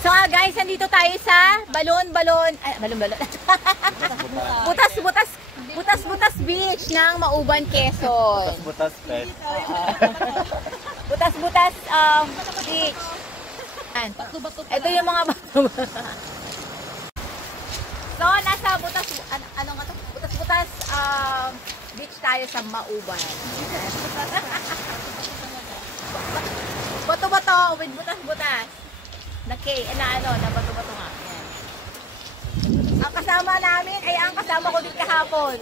So guys, nandito tayo sa balon-balon. Butas Beach ng Mauban, Quezon. Butas pet. Butas Beach. Ito yung mga bato. So, nasa butas beach tayo sa Mauban. Bato-bato with butas-butas. Na bato-bato nga. Yan. Ang kasama namin ay ang kasama ko din kahapon.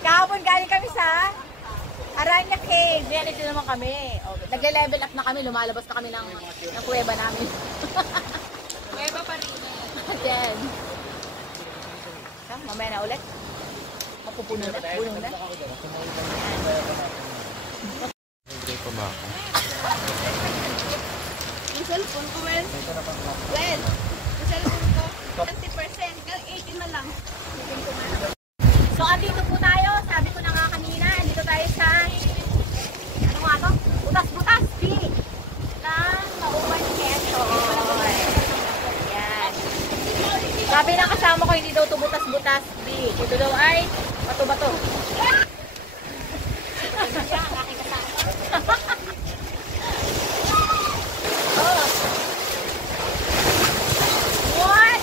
Kahapon galing kami sa Aranya Cave. Yan, ito naman kami. Okay. Nagle-level up na kami. Lumalabas na kami ng kuweba namin. Kuweba pa rin. Yan. Mamaya na ulit. Mapupuno na. Puno na. Yung cellphone ko, Well. Yung cellphone ko, 20%. 18 na lang. So, andito po tayo. Sabi ko na nga kanina, andito tayo sa Butas Beach ng Mauban, Quezon. Yan. Sabi ng kasama ko, hindi daw ito Butas Beach. Ito daw ay bato-bato. What?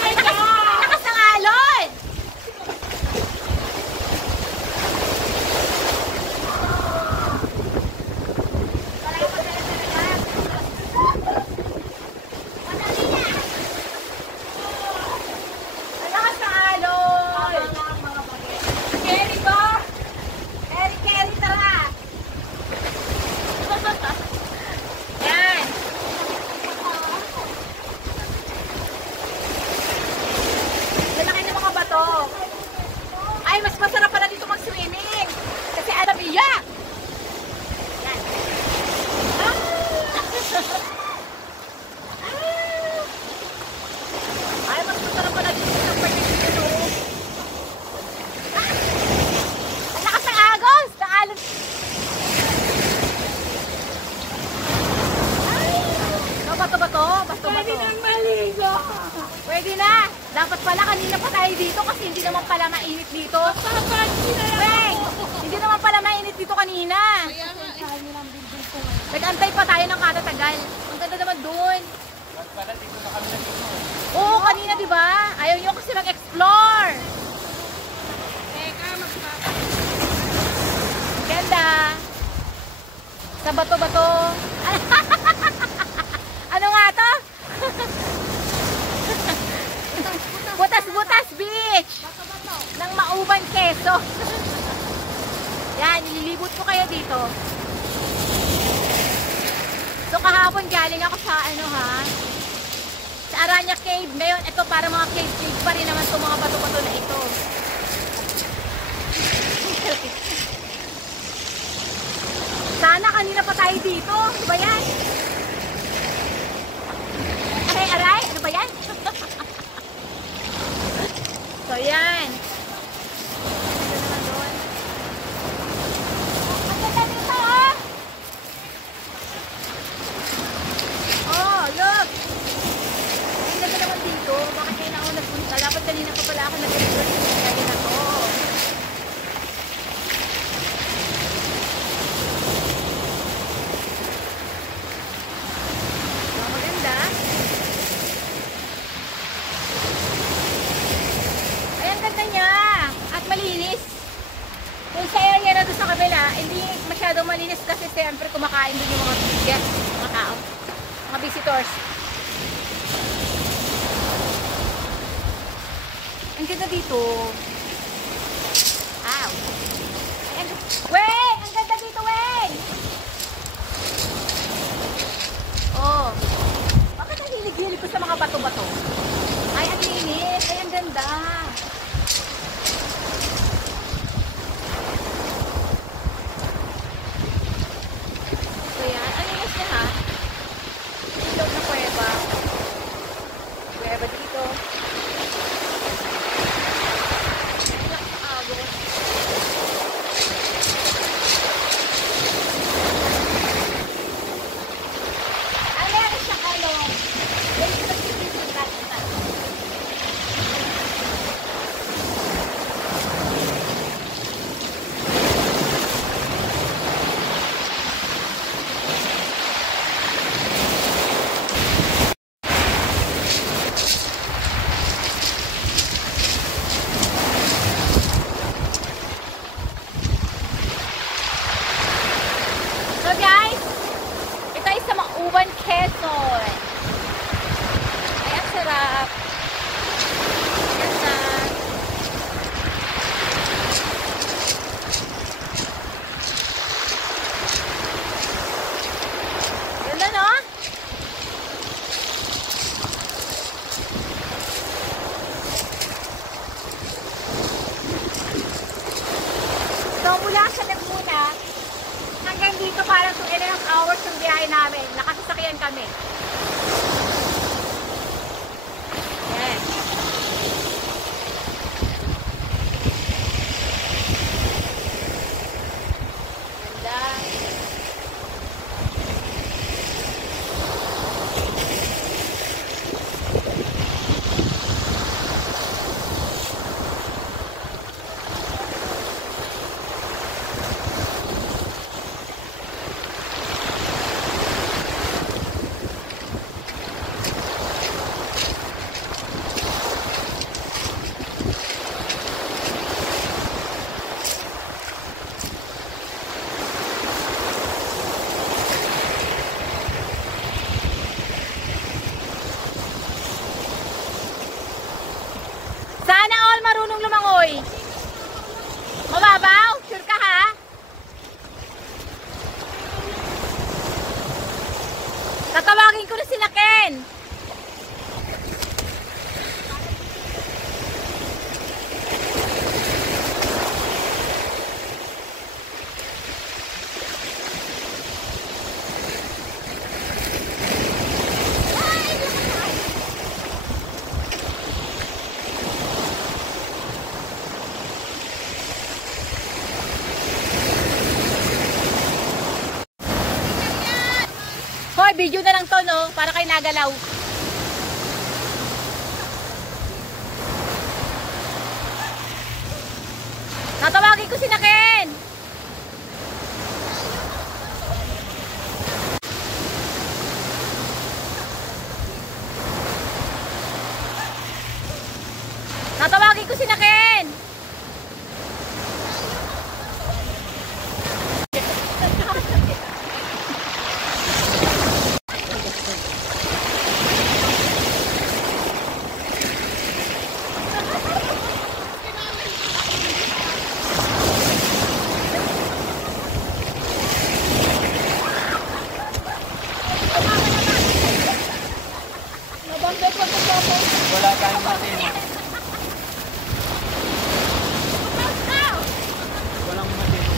Ay, nakasangalon! Ay, mas masarap pala dito mag-swimming. Kasi alam niya. Yan. Ay, mas masarap pala dito sa pag-swimming. Ang lakas ng agos. Naalon. Bato-bato. Pwede nang maligo. Pwede na. Dapat pala kanina pa tayo dito kasi hindi naman pala mainit dito. Weng! Hindi naman pala mainit dito kanina. Nag-antay pa tayo ng katatagal. Ang ganda naman dun. Oo, kanina diba? Ayaw nyo kasi mag-explore. Ganda. Sa bato-bato. Ano nga to? Butas Beach ng Mauban, Quezon. Yan, nililibot ko kayo dito. So kahapon galing ako sa sa Aranya Cave. Ngayon, ito para mga cave pa rin naman itong mga bato-bato na ito. Sana kanina pa tayo dito. Ano ba yan? Aray, ano ba yan? So, yan. Ito naman doon. Ang ganda dito, oh! Oh, look! Ang ganda naman dito. Bakit kayo na ako nagpunta? Dapat kanina pa pala ako nag-resort. Kanina ako. So, maganda. Malinis. Kung sa area na doon sa kabila, hindi masyadong malinis kasi siyempre kumakain doon yung mga guests, mga tao, mga visitors. Ang ganda dito. Ow. Weng! Ang ganda dito, Weng! Oh. Bakit ang hilig-hilig ko sa mga bato-bato? Ay, ang linis. Ay, ang ganda. Ang tayo sa Mauban, Quezon. Ay, ang sarap. Ganda. Ganda, no? So, mula sa Laguna, hanggang dito parang 2.5 hours yung biyahe namin. Nakasasakyan kami. Yes. Ganda. Sana all marunong lumangoy. Mababaw? Sure ka ha? Tatawagin ko na sila Ken. Hoy, video na lang to, no? Para kayo nagalaw. Tatawagin ko si Ken. Tatawagin ko si Ken. Wala tayong matino. Walang matino.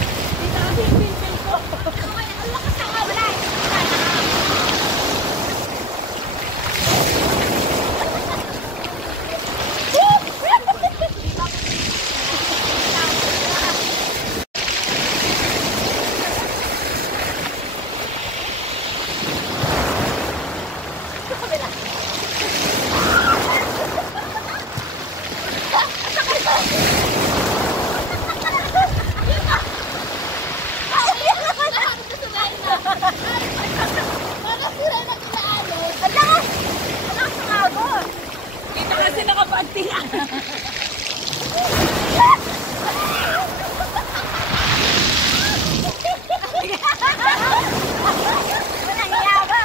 Dito kasi nakapantilan. Walang iya ba?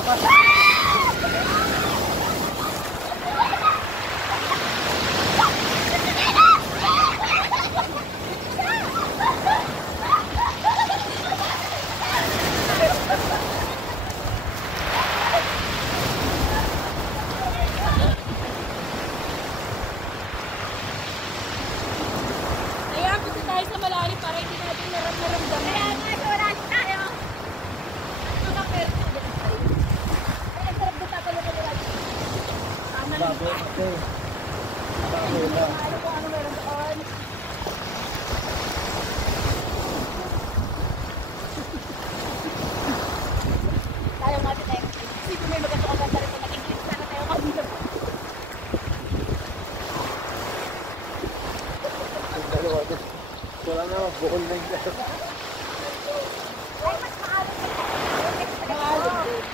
lakas. Kaya punta tayo sa malalim para hindi natin naramdaman. Kaya nga, wala din tayo. Ano ba pero tayo? Ay, ang sarap doon tatalo ko nila. Tama lang. Baboy ate. Baboy lang. Ano kung ano meron doon. Tayo nga din tayo. Kasi kung may magandang ganda rin na naging clip, sana tayo kanina. Yung dalawa din. Wala na, bukol na yung dalawa. Ay, mas maalam na tayo. Maalam din.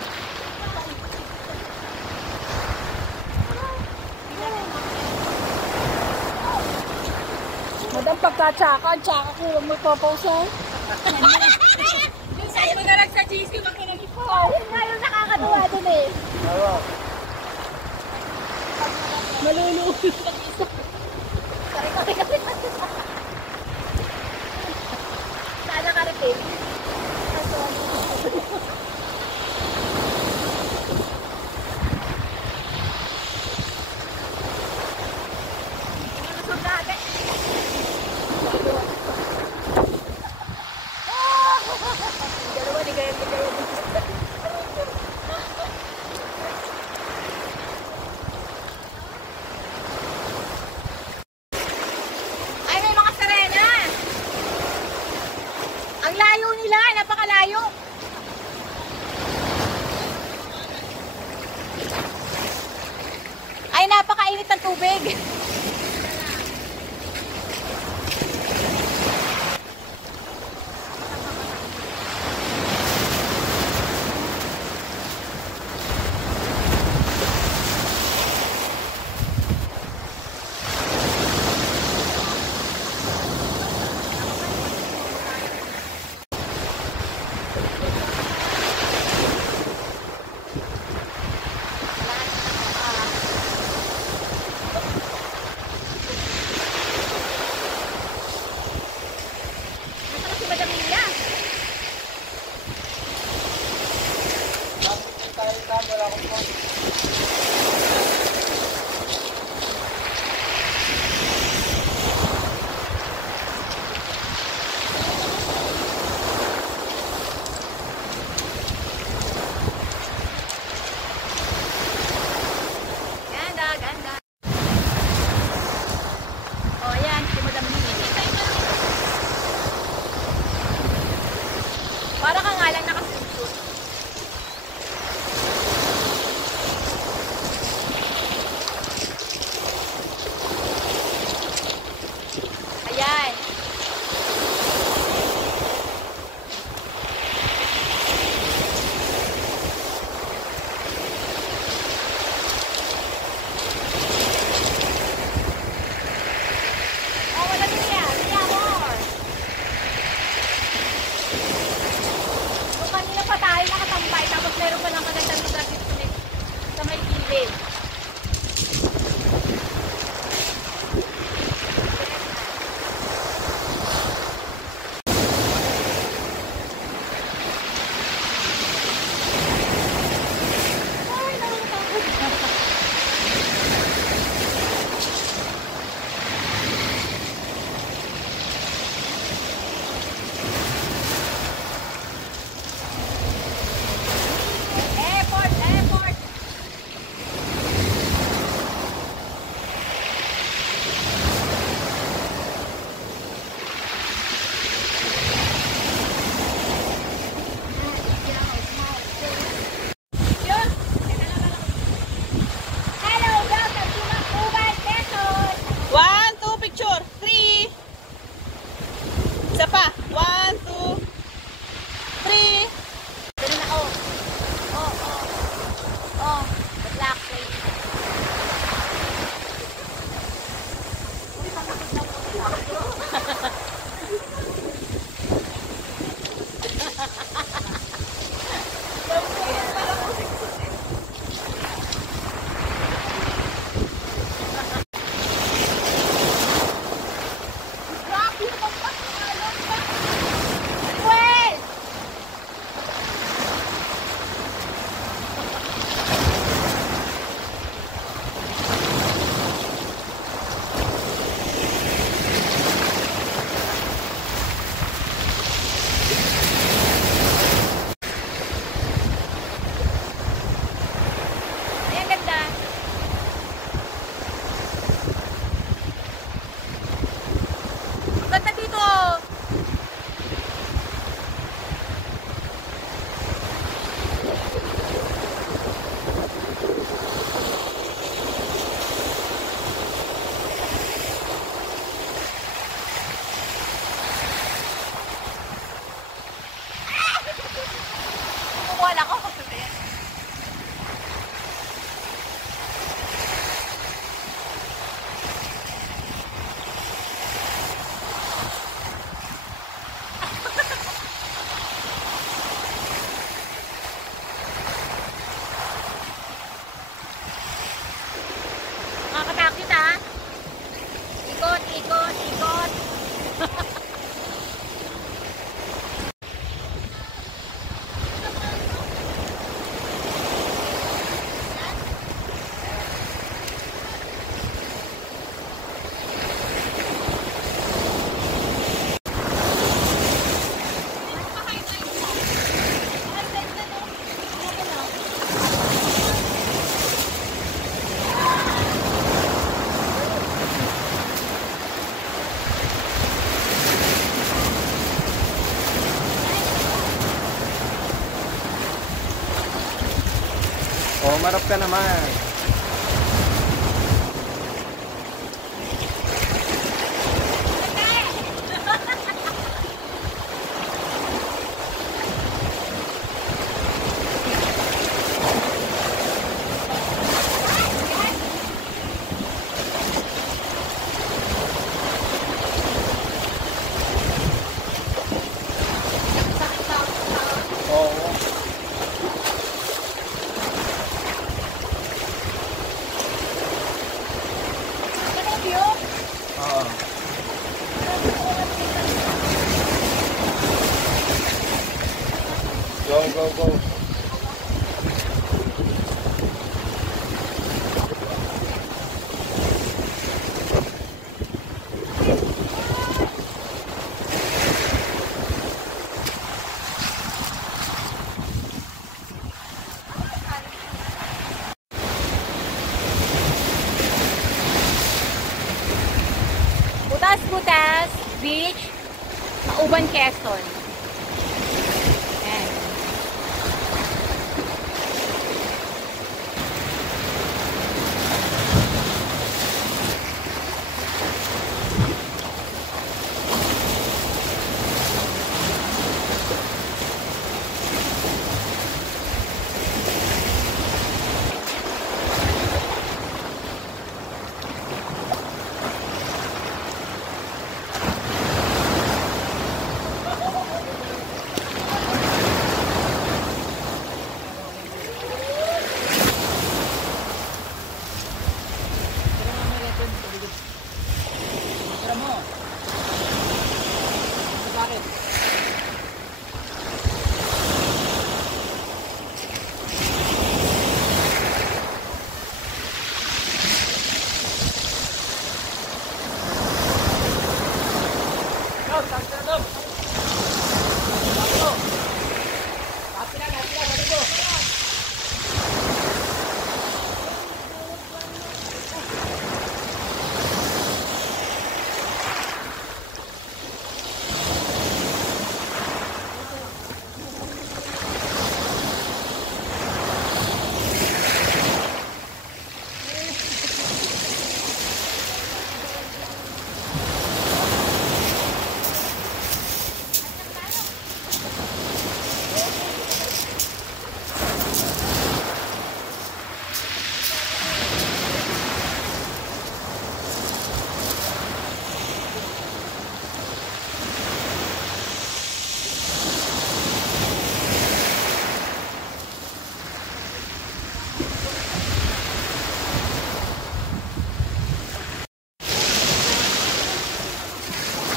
Madam, pagka-tsaka, ang tsaka ko lang may papausa. Yung sa'yo mo na lang sa GC, wag ka nang ipo. Yun nga yung nakakatuwa dun eh. Tawa. Malulunod. Kari. Sana karipin. Inulusog natin. Dalawa ni Gaya. Ay, may mga sirena. Ang layo nila, napakalayo. Ay, napakainit ng tubig. Umarap ka naman. Oo. Oo. Go, go, go. Butas Beach, Mauban, Quezon. Ayan.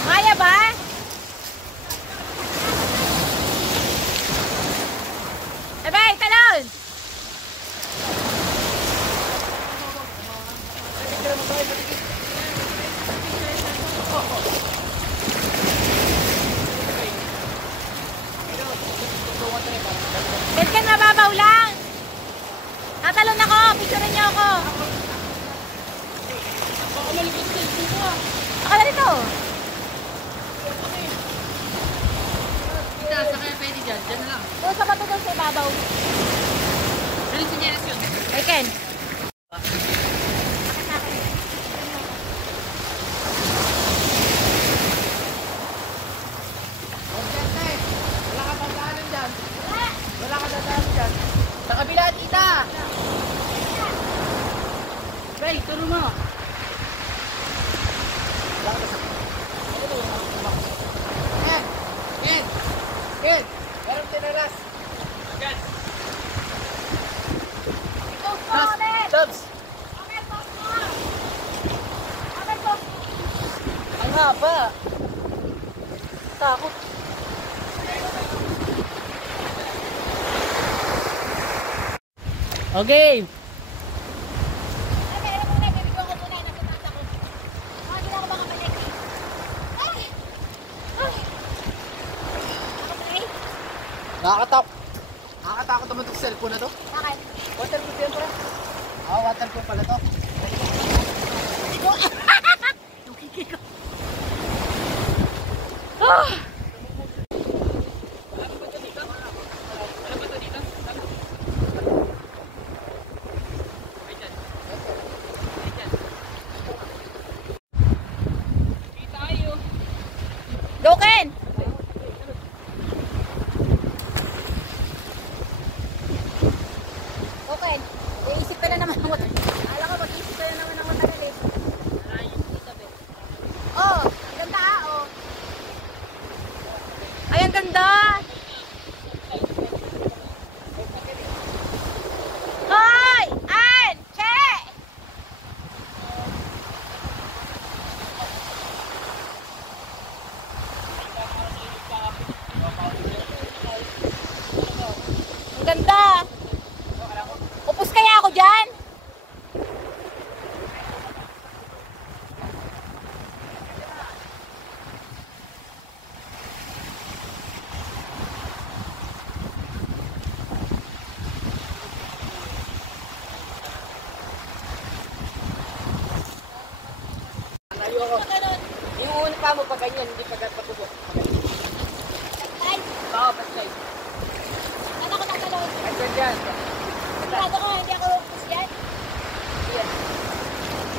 Kaya ba? Abay, talon! Betkan, mababaw lang! Tatalon ako! Picturean niyo ako! Ako na rito! Sa kaya pwede dyan. Dyan na lang. Doon sa bato doon sa ibabaw. Ano si Jeres yun? Ay, Ken. Wala ka dadaanan dyan. Wala ka dadaanan dyan. Sa kabila, tita! Ray, turo mo. Ken! Ken! Ken! Meron tinaras. Ken! Dubs! Ang haba. Takot. Okay. Nakakatakot naman itong cellphone na to. Bakit? Waterproof yan, pre. Waterproof pala to. Go, Ken! Okay. Iisip ka na naman ng matagal. Alam ko, mag-isip ka na naman ng matagal eh. Oh, ang ganda oh. Ay, ang ganda! Hoy! An! Che! Ang ganda! Upos kaya ako dyan? Yung una pa mo pag ganyan, hindi pag patubo. Ay, Oo, pasay. ano ko ng galon? Ay, ganyan. Sigurado ko, hindi ako upos yan.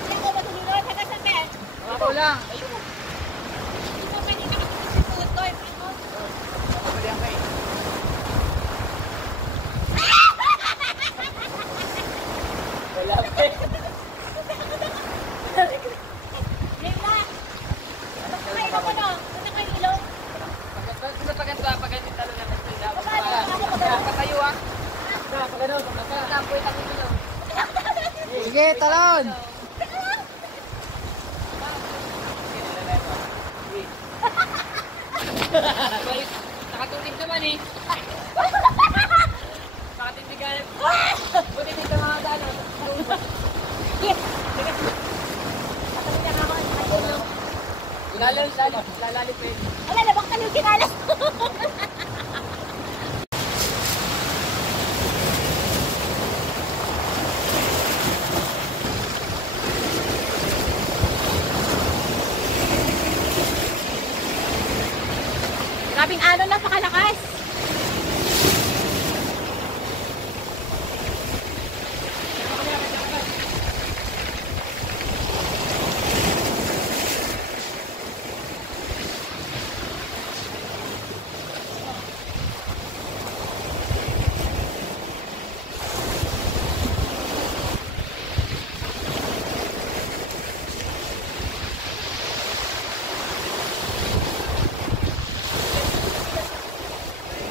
Hindi ako matulunod. Hanggang sa pen. Ako lang. Hindi mo pwede nakatulog sa puto. Ako lang kayo. Wala pa eh. Game na. Kumain ka mo no? Punta kayo ilong. Pag-ganito talo naman sila. Patayo ah. Pag-ganito, pag-ganito. Sige, talon! Nakatulig naman eh. Nakatindigan. Buti dito mga dano. Katabi na ako. Lalalim pa yun. Ala, labang ka yung kinalas. Grabing ano, napakalakas.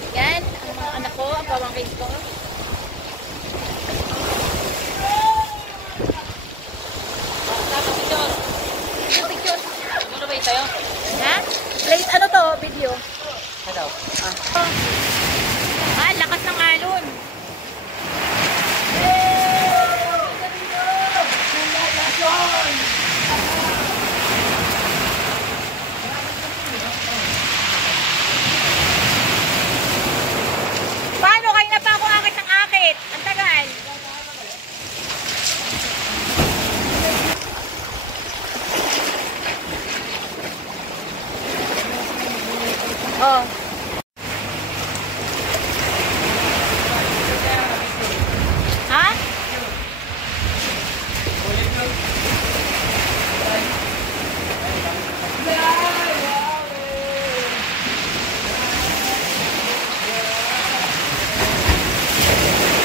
Yan, ang mga anak ko, ang pamangkin ko. Tapos picture. Yung picture. Ano ba tayo? Ha? Place ano to? Video. Hello. Ah, lakas ng alon. Paano? Kayo na pa ako akit ng akit. Ang tagal. Oh. Ha?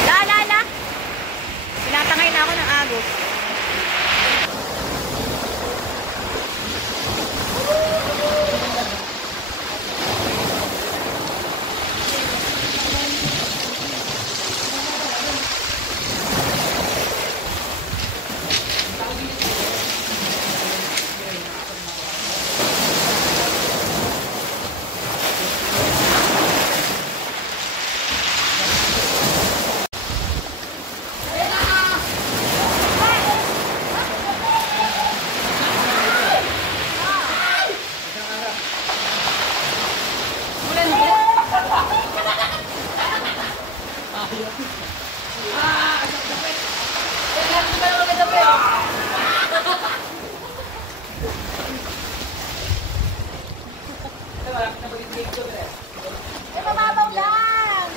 La. Pinatangay na ako ng agos. Mababaw lang!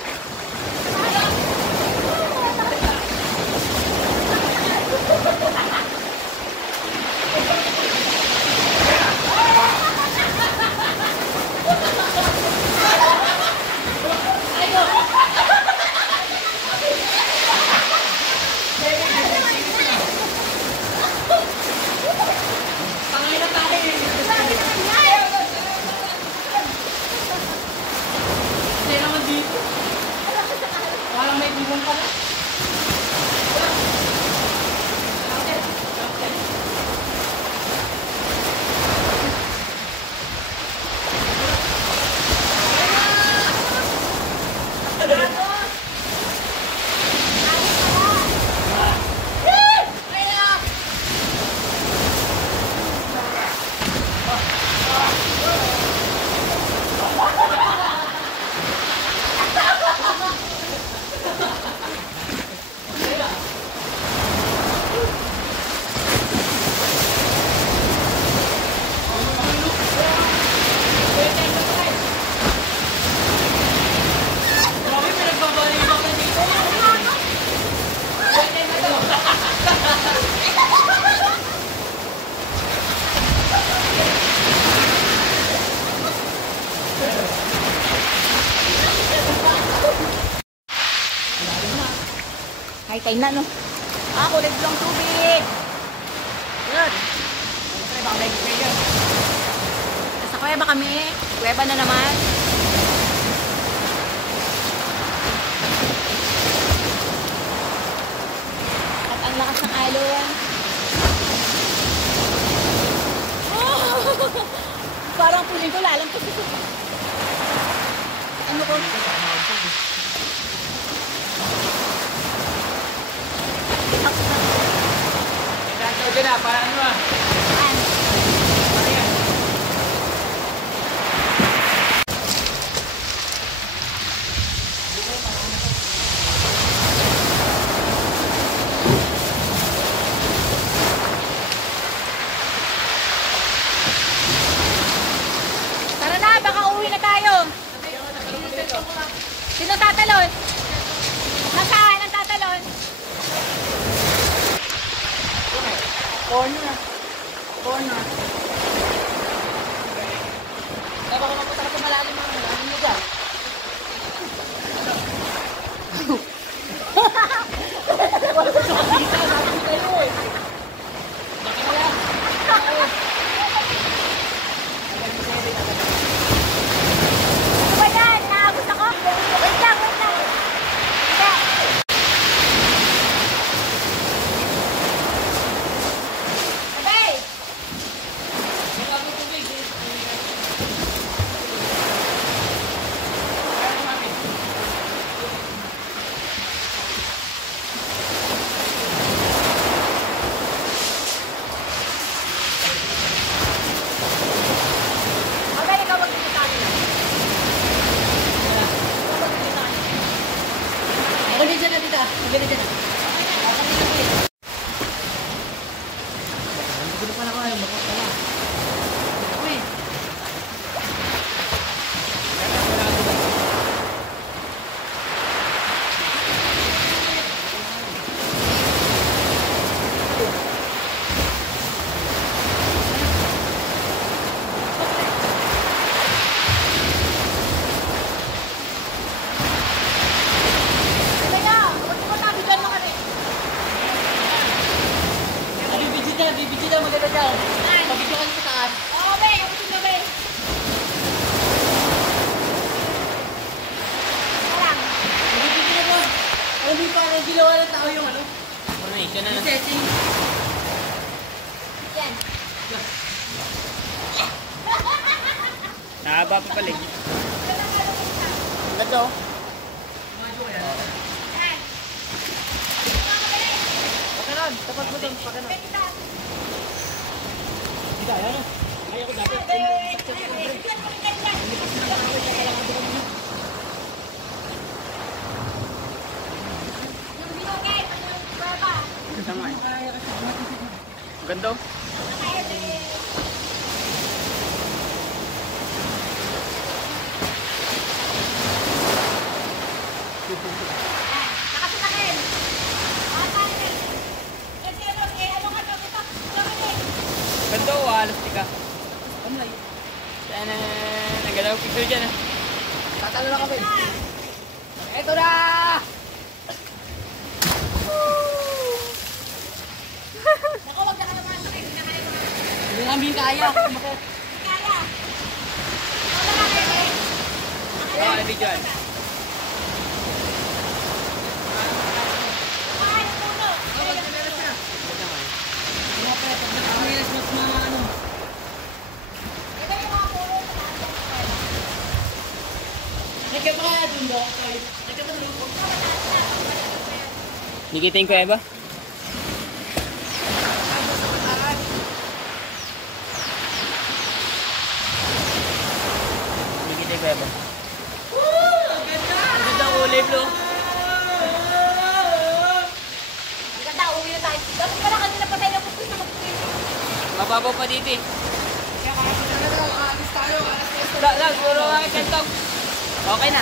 High tide na, no? Kulay blue ang tubig. Good. Nasa kuweba kami. Kuweba na naman. At ang lakas ng alon. Parang puling ko lalang kasi ito. Ano ko? Ito na, para ano ah? Para yan. Tara na, baka uwi na tayo. Sino tatalon? Nasaan ang tatalon? Corner. Corner. Dapat ko mapunta ka sa malalim mga malalim mo dyan. Wala ko sa kabita. Sabi ko kayo eh. Laki mo yan. Ano ba yan? Naabot ako? Wait lang, wait lang. Hindi. Okay. Okay, ikaw magbibigay sa akin. Ako din dyan na tita. Ako din dyan na. Hindi ko pala kaya. Bakit pala? Uy. Ano na? Huwag mo tabi dyan mo kami. Bibidyo na maganda dyan. Pabidyo ka sa taas. Oo, be. Ako sino, be. Parang. Bibidyo na po. Ano di pa ang ginawa ng tao yung ano? Formation na. Setting. Yan. Nakaba pa pala. Ganda oh. Yan. Pakanan. Tapat mo doon. Pakanan. Hindi kaya na. Kaya ko dati. Yung binugay, ano yung prueba? Tama eh. Ganda oh. Nakasinakin. Matakin. Kasi ano ka to? Ito. Ganda oh. Halos tika. Kamlay. Sana nagalaw picture dyan ah. Tatalo na kami. Eto na! Naku, wag na kayo masok eh. Hindi na kayo masok. Hindi namin kaya. Kaya. Wala na kayo eh. Oo, ano dyan? Ay, puno. Ito yung mga puno sa taas. Nagkaya pa kaya dun daw? Nikitin ko Eva? Nikitin ko Eva? Ang ganda ang kulay blue. Ang ganda, uwi na tayo. Dapat pala kanina pa tayo napupunta mag-trip. Mababaw pa dito eh. Kaya kaya na lang, aalis tayo. Lang, puro ang kentong. Okay na.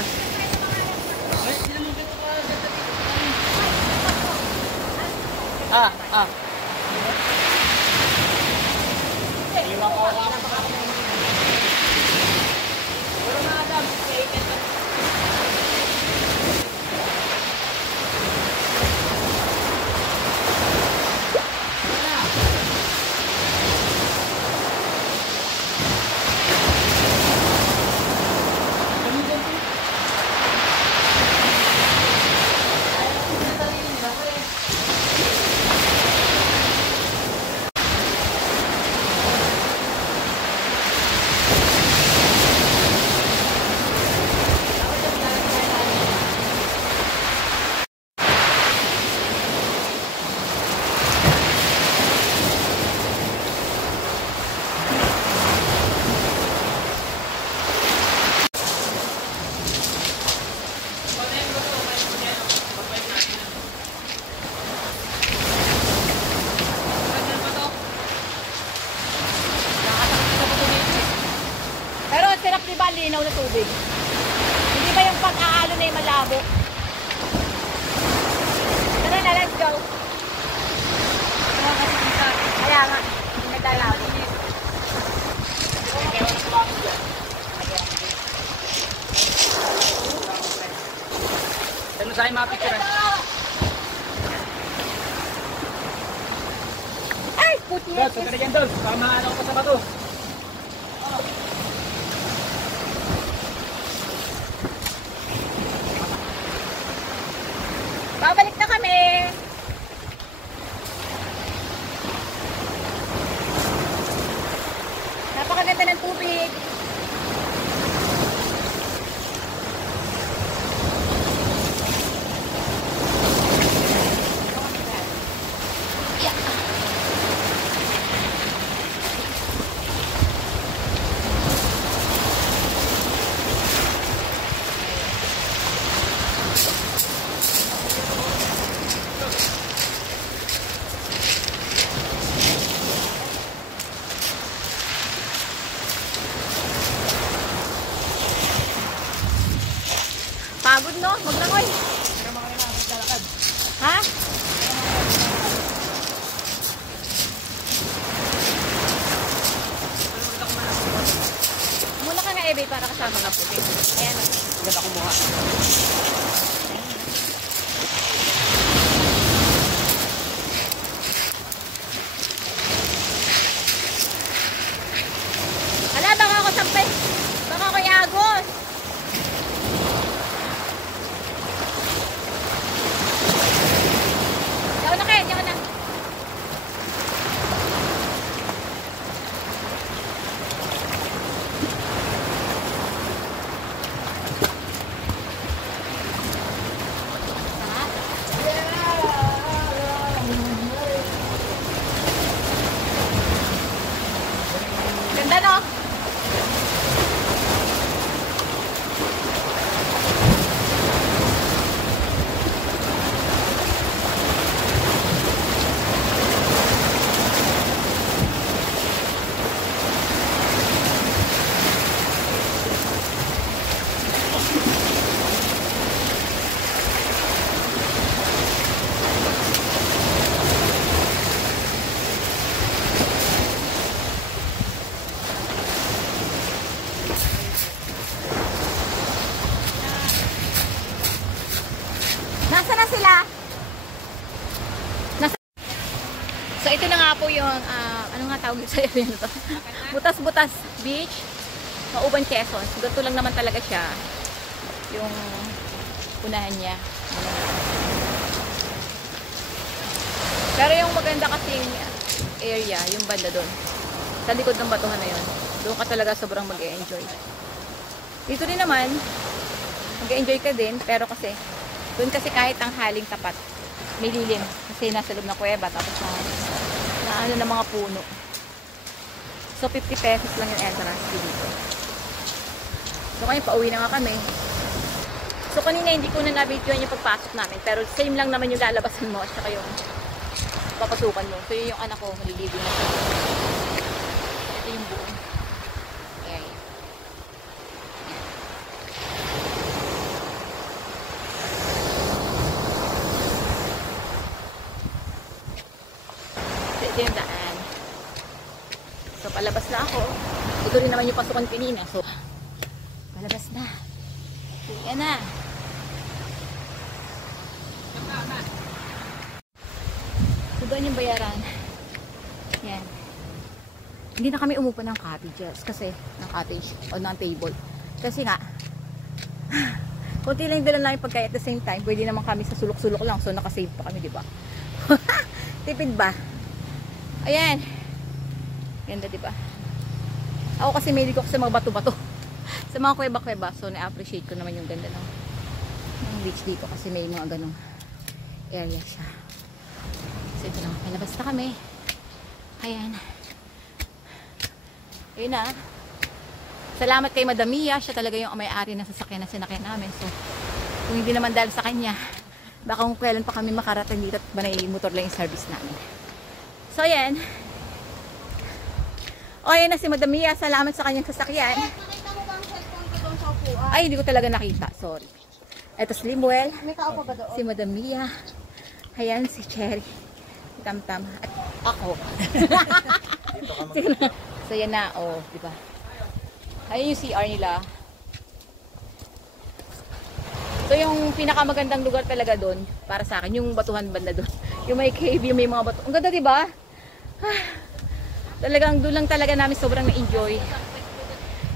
Ah. Iwan ko ako. Puro na Adam. malinaw na tubig. Hindi ba yung pag-aalo na yung malabo? Tara na, let's go. Kaya nga, hindi naglalabo. Saan mo sa'yo mga picture? Ay, puti Dol, punta na dyan, Dol. Baka maano ko pa sa bato. Babalik na kami. Napakaganda ng tubig. Pagod no? Maglangoy. Ha? Muna ka nga, Ebe, para kasama ka puti. Ayan. Ganda ko mukha. Ala, baka ako sampay. Baka ako iagos. Yaw na kayo, yaw na. Ganda no? Nasa na sila? Nasa. So ito na nga po yung ano nga tawag sa area na to? Butas-Butas Beach, Mauban, Quezon. So ganito lang naman talaga siya. Yung unahan niya. Pero yung maganda kasing area, yung banda doon. Sa likod ng batuhan na yun. Doon ka talaga sobrang mag-e-enjoy. Dito din naman, mag-e-enjoy ka din, pero kasi doon kasi kahit ang haling tapat, may lilim. Kasi nasa loob ng kuweba, tapos na ano ng mga puno. So, 50 pesos lang yung entrance dito. So, kaya pauwi na nga kami. So, kanina hindi ko na nabidyoan yung pagpasok namin. Pero same lang naman yung lalabasan mo at saka yung papasukan mo. So, yun yung anak ko, maliligo na siya. Ito yung buong. Ayan. Ito yung daan. So, palabas na ako. Ito rin naman yung pasukan kanina. So, palabas na. Yan na. So, doon yung bayaran. Yan. Hindi na kami umupo ng cottages. Kasi, ng cottage o ng table. Kasi nga, kunti lang yung dala namin pagkain at the same time. Pwede naman kami sa sulok-sulok lang. So, nakasave pa kami, diba? Tipid ba? Ayan. Ganda, diba? Ako kasi may ko sa mga bato-bato. Sa mga kuweba-kuweba. So, na-appreciate ko naman yung ganda ng beach dito. Kasi may mga ganong area siya. So, ito na. Palabas na kami. Ayan. Ayun na. Salamat kay Madam Mia. Siya talaga yung may-ari ng sasakyan na sinakyan namin. So, kung hindi naman dahil sa kanya, baka kung kailan pa kami makarating dito at banay motor lang yung service namin. So, ayan. O, ayan na si Madam Mia. Salamat sa kanyang sasakyan. Ay, hindi ko talaga nakita. Sorry. Ito si Limuel. May tao pa ba doon? Si Madam Mia. Ayan, si Cherry. Si Tamtam. At ako. So, yan na. Oh, diba? Ayun yung CR nila. So, yung pinakamagandang lugar talaga doon, para sa akin, yung batuhan banda doon. Yung may cave, yung may mga bato. Ang ganda, diba? Talagang doon lang talaga namin sobrang na-enjoy.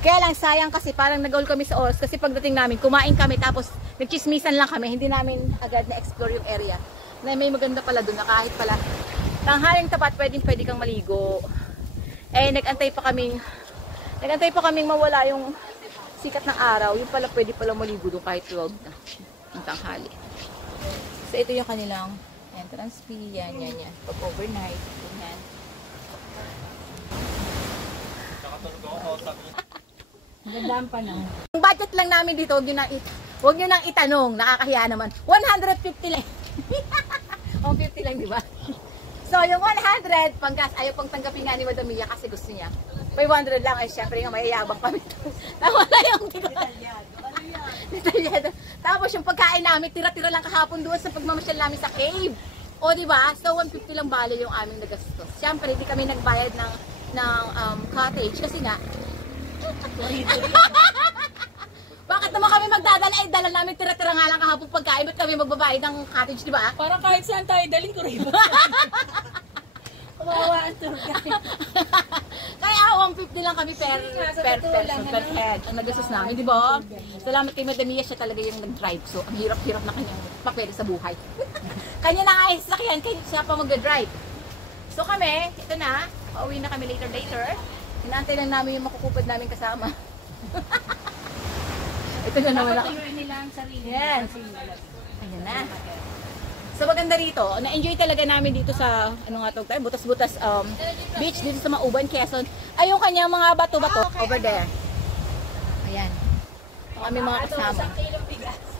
Kaya lang, sayang kasi parang nag-goal kami sa oras. Kasi pagdating namin, kumain kami, tapos nagchismisan lang kami. Hindi namin agad na-explore yung area. Na may maganda pala doon, na kahit pala tanghaling tapat, pwede kang maligo. Eh, nag-antay pa kaming mawala yung sikat ng araw. Yung pala pwede pala maligo doon kahit 12 na ng tanghali. So, ito yung kanilang entrance fee. Yan. Pag overnight, yan. Magandaan pa na. Ang budget lang namin dito, huwag nyo nang itanong, nakakahiya naman. 150 lang. 150 lang, di ba? So, yung 100, panggas, ayaw pang tanggapin nga ni Madam Mia kasi gusto niya. 500 lang, ay syempre nga mayayabang kami. Nawala yung detalyado. Tapos yung pagkain namin, tira-tira lang kahapon doon sa pagmamasyal namin sa cave. O, di ba? So, 150 lang bali yung aming nagastos. Syempre, hindi kami nagbayad ng cottage kasi nga, bakit naman kami magdadala? Eh, dala namin tira-tira nga lang kahapon pagkain. Ba't kami magbabayad ng cottage, di ba? Parang kahit saan tayo, daling ko rin. Kawawa ang tour guide. Kaya 150 lang kami per person, per head. Ang nagastos namin, di ba? Salamat kay Madam Mia, siya talaga yung nag-drive. So, ang hirap-hirap na kanyang papel sa buhay. Kanya na nga yung sasakyan, kaya siya pa mag-drive. So kami, ito na, pauwi na kami later. Inaantay lang namin yung makukupad namin kasama. Ito na naman ako. Patuyuin nila ang sarili. Yan. Ayan na. So maganda rito. Na-enjoy talaga namin dito sa, ano nga ito, Butas-Butas beach dito sa Mauban, Quezon. Ay, yung kanya mga bato-bato over there. Ayan. Ang aming mga kasama.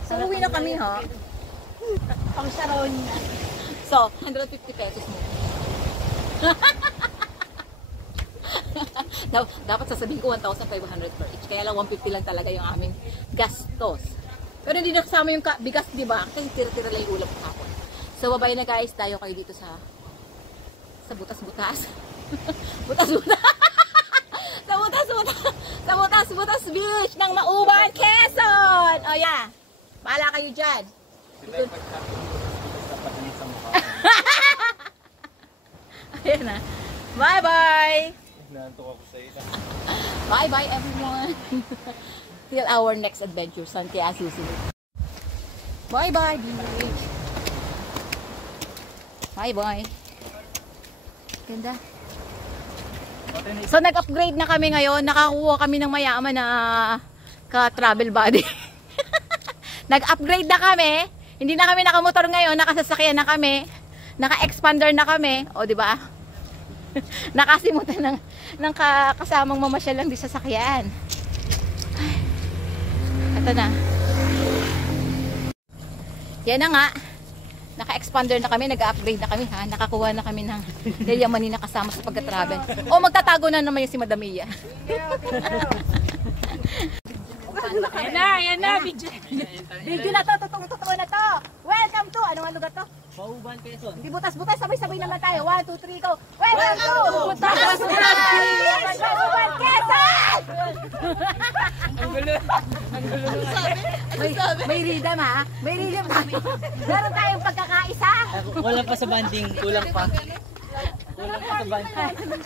So uwi na kami, ha? Pang saron. So, 150 pesos mo. Dapat sasabihin ko 1,500 per each. Kaya lang 150 lang talaga yung aming gastos. Pero hindi nakasama yung bigas, di ba? Kasi tira-tira lang yung ulam kahapon. So, babay na guys. Tayo kayo dito sa Butas-Butas. Butas-Butas. Sa Butas-Butas Beach ng Mauban, Quezon. O yeah. Bahala kayo dyan. Ayan na. Bye-bye. Naantok ako sa ita. Bye-bye everyone. Till our next adventure. Santiago susunod. Bye-bye beach. Bye-bye. Ganda. So nag-upgrade na kami ngayon. Nakakuha kami ng mayaman na ka-travel buddy. Nag-upgrade na kami. Hindi na kami nakamotor ngayon. Nakasasakyan na kami. Naka-expander na kami. O, di ba? Nakasimutan ng kasamang mamasyal lang di sa sakyan. Ito na. Yan na nga. Naka-expander na kami, nag-upgrade na kami ha. Nakakuha na kami ng yayamanin na kasama sa pagka-travel. O magtatago na naman yung si Madam Mia. Yan na, video. Video na to, totoo na to. Welcome to, ano nga lugar to? Mauban, Quezon. Hindi butas-butas, sabay-sabay naman tayo. 1, 2, 3, go. Welcome to Butas-Butas! Mauban, Quezon! Ang gulo. May rhythm ha? May rhythm tayo. Meron tayong pagkakaisa. Kulang pa sa banding. Kulang pa sa banding.